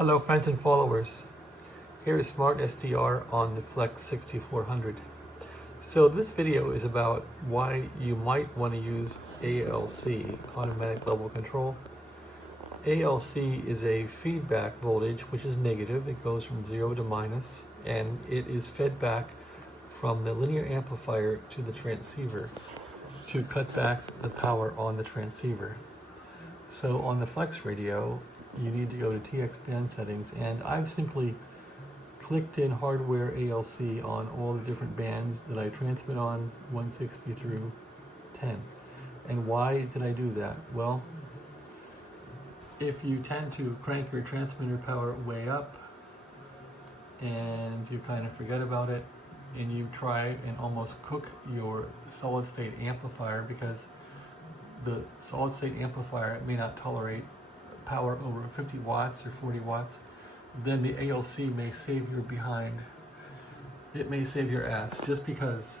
Hello friends and followers, here is Smart SDR on the Flex 6400. So this video is about why you might want to use ALC, automatic level control. ALC is a feedback voltage which is negative. It goes from 0 to minus, and it is fed back from the linear amplifier to the transceiver to cut back the power on the transceiver. So on the Flex radio, you need to go to TX band settings, and I've simply clicked in hardware ALC on all the different bands that I transmit on, 160 through 10. And why did I do that? Well, if you tend to crank your transmitter power way up and you kind of forget about it, and you try and almost cook your solid state amplifier, because the solid state amplifier may not tolerate power over 50 watts or 40 watts, then the ALC may save your behind. It may save your ass, just because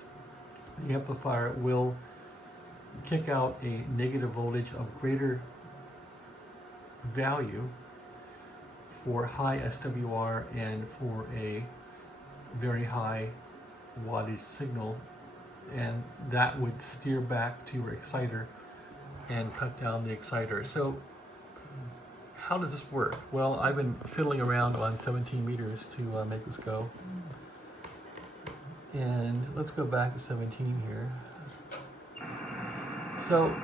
the amplifier will kick out a negative voltage of greater value for high SWR and for a very high wattage signal, and that would steer back to your exciter and cut down the exciter. So how does this work? Well, I've been fiddling around on 17 meters to make this go. And let's go back to 17 here. So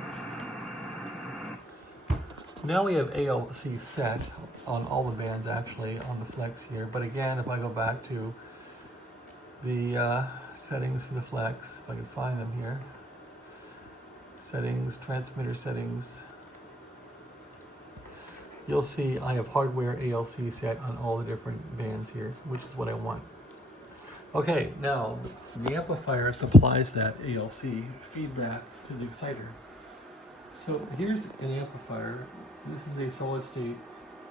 now we have ALC set on all the bands, actually, on the Flex here. But again, if I go back to the settings for the Flex, if I can find them here. Settings, transmitter settings. You'll see I have hardware ALC set on all the different bands here, which is what I want. Okay, now the amplifier supplies that ALC feedback to the exciter. So here's an amplifier. This is a solid state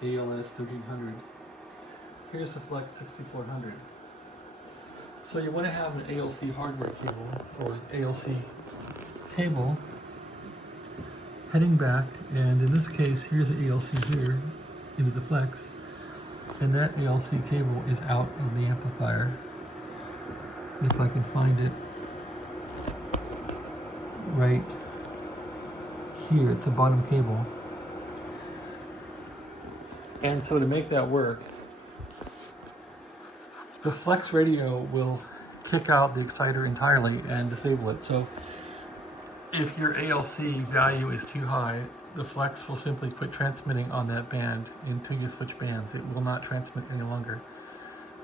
ALS 1300. Here's the Flex 6400. So you want to have an ALC hardware cable, or ALC cable, heading back, and in this case, here's the ALC here into the Flex, and that ALC cable is out of the amplifier. If I can find it right here, it's the bottom cable. And so to make that work, the Flex radio will kick out the exciter entirely and disable it. So if your ALC value is too high, the Flex will simply quit transmitting on that band until you switch bands. It will not transmit any longer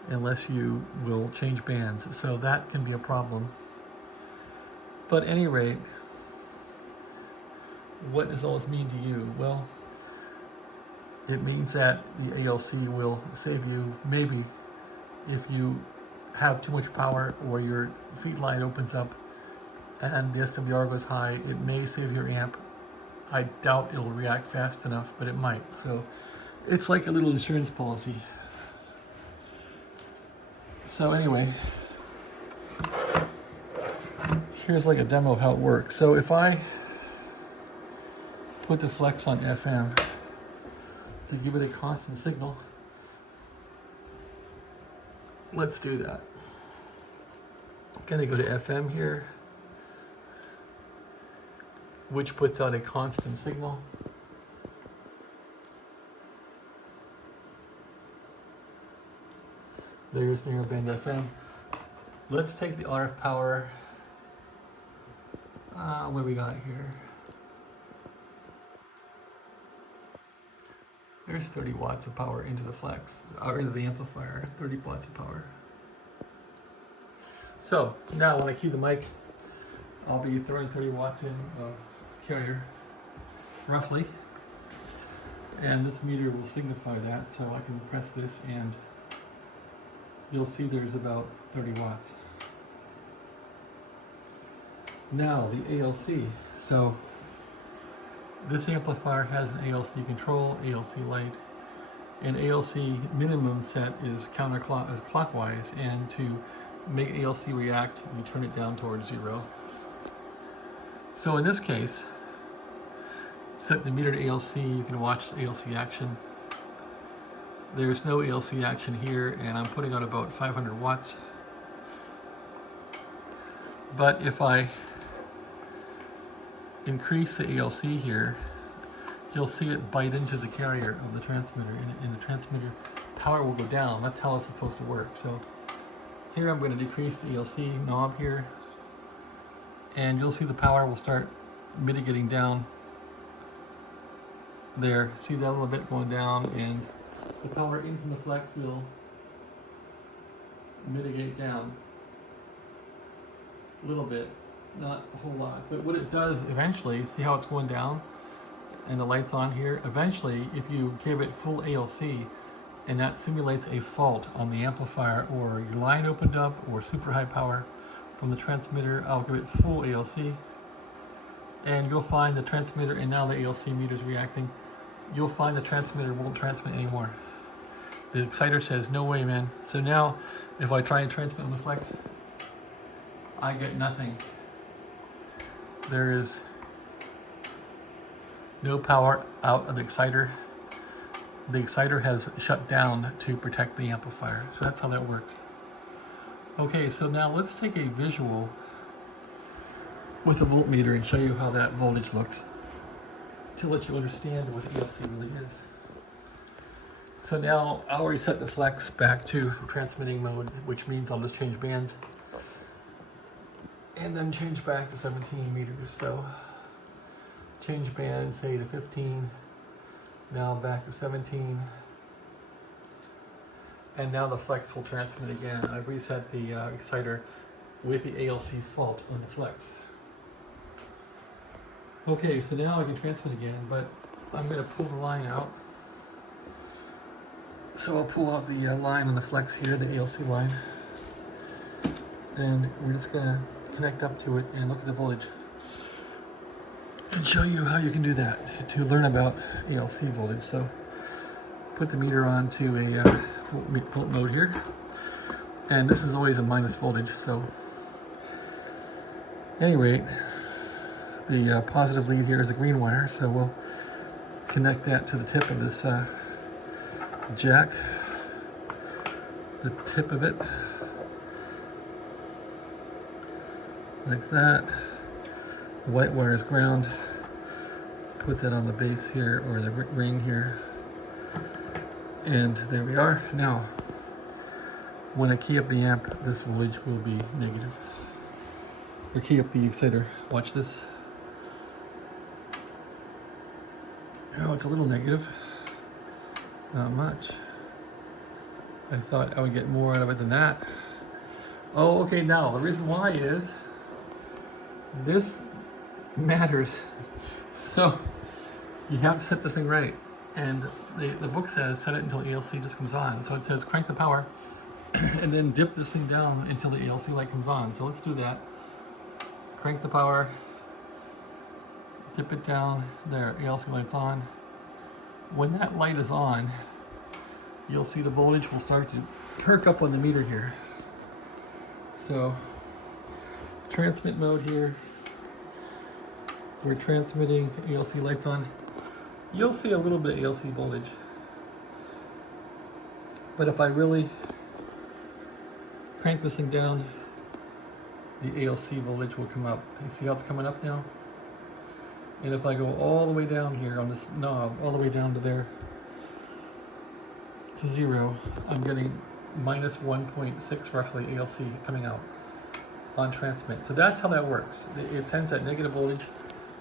unless you will change bands. So that can be a problem. But at any rate, what does all this mean to you? Well, it means that the ALC will save you, maybe, if you have too much power or your feed line opens up and the SWR goes high. It may save your amp. I doubt it'll react fast enough, but it might. So it's like a little insurance policy. So anyway, here's like a demo of how it works. So if I put the Flex on FM to give it a constant signal, let's do that. I'm gonna go to FM here, which puts out a constant signal. There's narrowband FM. Let's take the RF power. What do we got here? There's 30 watts of power into the Flex, or into the amplifier, 30 watts of power. So now when I key the mic, I'll be throwing 30 watts in of carrier, roughly. And this meter will signify that, so I can press this and you'll see there's about 30 watts. Now the ALC. So this amplifier has an ALC control, ALC light, and ALC minimum set is clockwise, and to make ALC react, you turn it down towards 0. So in this case, set the meter to ALC, you can watch ALC action. There's no ALC action here, and I'm putting on about 500 watts. But if I increase the ALC here, you'll see it bite into the carrier of the transmitter, and the transmitter power will go down. That's how it's supposed to work. So here I'm going to decrease the ALC knob here, and you'll see the power will start mitigating down there. See that little bit going down, and the power in from the flex will mitigate down a little bit, not a whole lot. But what it does eventually, see how it's going down and the light's on here? Eventually, if you give it full ALC and that simulates a fault on the amplifier, or your line opened up, or super high power from the transmitter, I'll give it full ALC, and you'll find the transmitter, and now the ALC meter is reacting, you'll find the transmitter won't transmit anymore. The exciter says, no way, man. So now, if I try and transmit on the flex, I get nothing. There is no power out of the exciter. The exciter has shut down to protect the amplifier. So that's how that works. Okay, so now let's take a visual with a voltmeter and show you how that voltage looks, to let you understand what ALC really is. So now I'll reset the flex back to transmitting mode, which means I'll just change bands and then change back to 17 meters. So change band, say to 15, now back to 17, and now the flex will transmit again. I've reset the exciter with the ALC fault on the flex. Okay, so now I can transmit again, but I'm going to pull the line out. So I'll pull out the line on the flex here, the ALC line, and we're just going to connect up to it and look at the voltage and show you how you can do that to learn about ALC voltage. So put the meter on to a volt mode here, and this is always a minus voltage. So anyway, the positive lead here is a green wire, so we'll connect that to the tip of this jack, the tip of it, like that. The white wire is ground. Put that on the base here, or the ring here, and there we are. Now, when I key up the amp, this voltage will be negative. Or key up the exciter. Watch this. Oh, it's a little negative. Not much. I thought I would get more out of it than that. Oh, okay, now, the reason why is this matters. So, you have to set this thing right. And the book says set it until ALC just comes on. So it says crank the power and then dip this thing down until the ALC light comes on. So let's do that. Crank the power, dip it down, there, ALC light's on. When that light is on, you'll see the voltage will start to perk up on the meter here. So, transmit mode here. We're transmitting, ALC lights on. You'll see a little bit of ALC voltage. But if I really crank this thing down, the ALC voltage will come up. You see how it's coming up now? And if I go all the way down here on this knob, all the way down to there, to 0, I'm getting minus 1.6 roughly ALC coming out on transmit. So that's how that works. It sends that negative voltage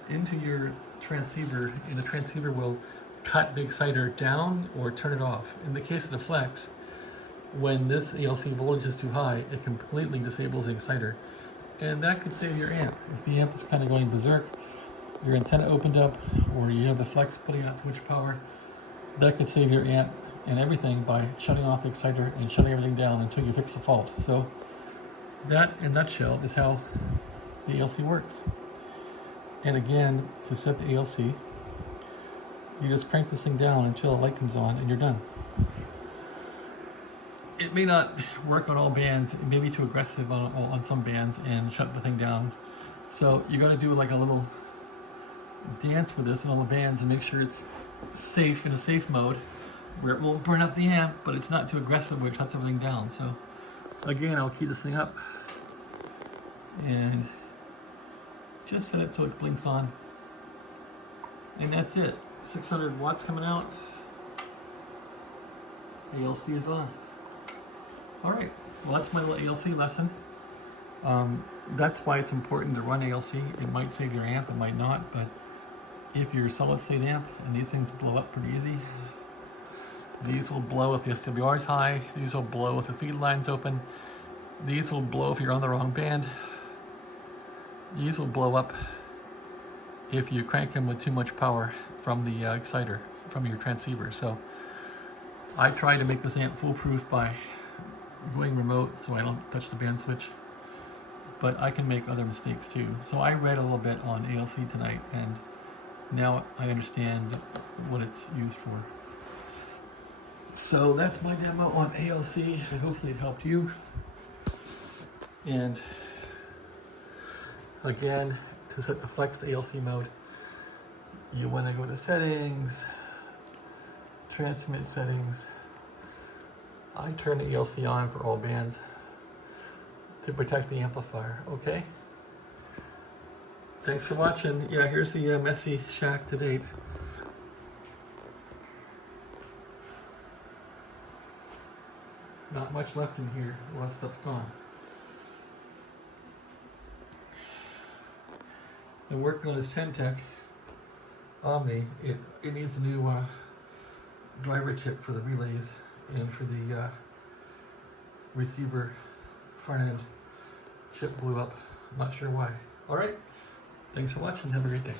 into your transceiver, and the transceiver will cut the exciter down or turn it off. In the case of the flex, when this ALC voltage is too high, it completely disables the exciter. And that could save your amp. If the amp is kind of going berserk, your antenna opened up, or you have the flex putting out too much power, that could save your amp and everything by shutting off the exciter and shutting everything down until you fix the fault. So that, in a nutshell, is how the ALC works. And again, to set the ALC, you just crank this thing down until a light comes on and you're done. It may not work on all bands, it may be too aggressive on some bands and shut the thing down. So you gotta do like a little dance with this on all the bands and make sure it's safe, in a safe mode, where it won't burn up the amp, but it's not too aggressive where it shuts everything down. So again, I'll key this thing up and just set it so it blinks on. And that's it. 600 watts coming out. ALC is on. Alright, well that's my little ALC lesson. That's why it's important to run ALC. It might save your amp, it might not, but if you're a solid state amp and these things blow up pretty easy, these will blow if the SWR is high, these will blow if the feed line's open, these will blow if you're on the wrong band, these will blow up if you crank them with too much power from the exciter, from your transceiver. So I try to make this amp foolproof by going remote so I don't touch the band switch, but I can make other mistakes too. So I read a little bit on ALC tonight and now I understand what it's used for. So that's my demo on ALC, and hopefully it helped you. And again, to set the flexed ALC mode, you want to go to settings, transmit settings. I turn the ALC on for all bands to protect the amplifier, okay? Thanks for watching. Yeah, here's the messy shack to date. Not much left in here. A lot of stuff's gone. I'm working on this 10-tech Omni. It needs a new driver chip for the relays and for the receiver front end. Chip blew up. Not sure why. Alright. Thanks for watching. Have a great day.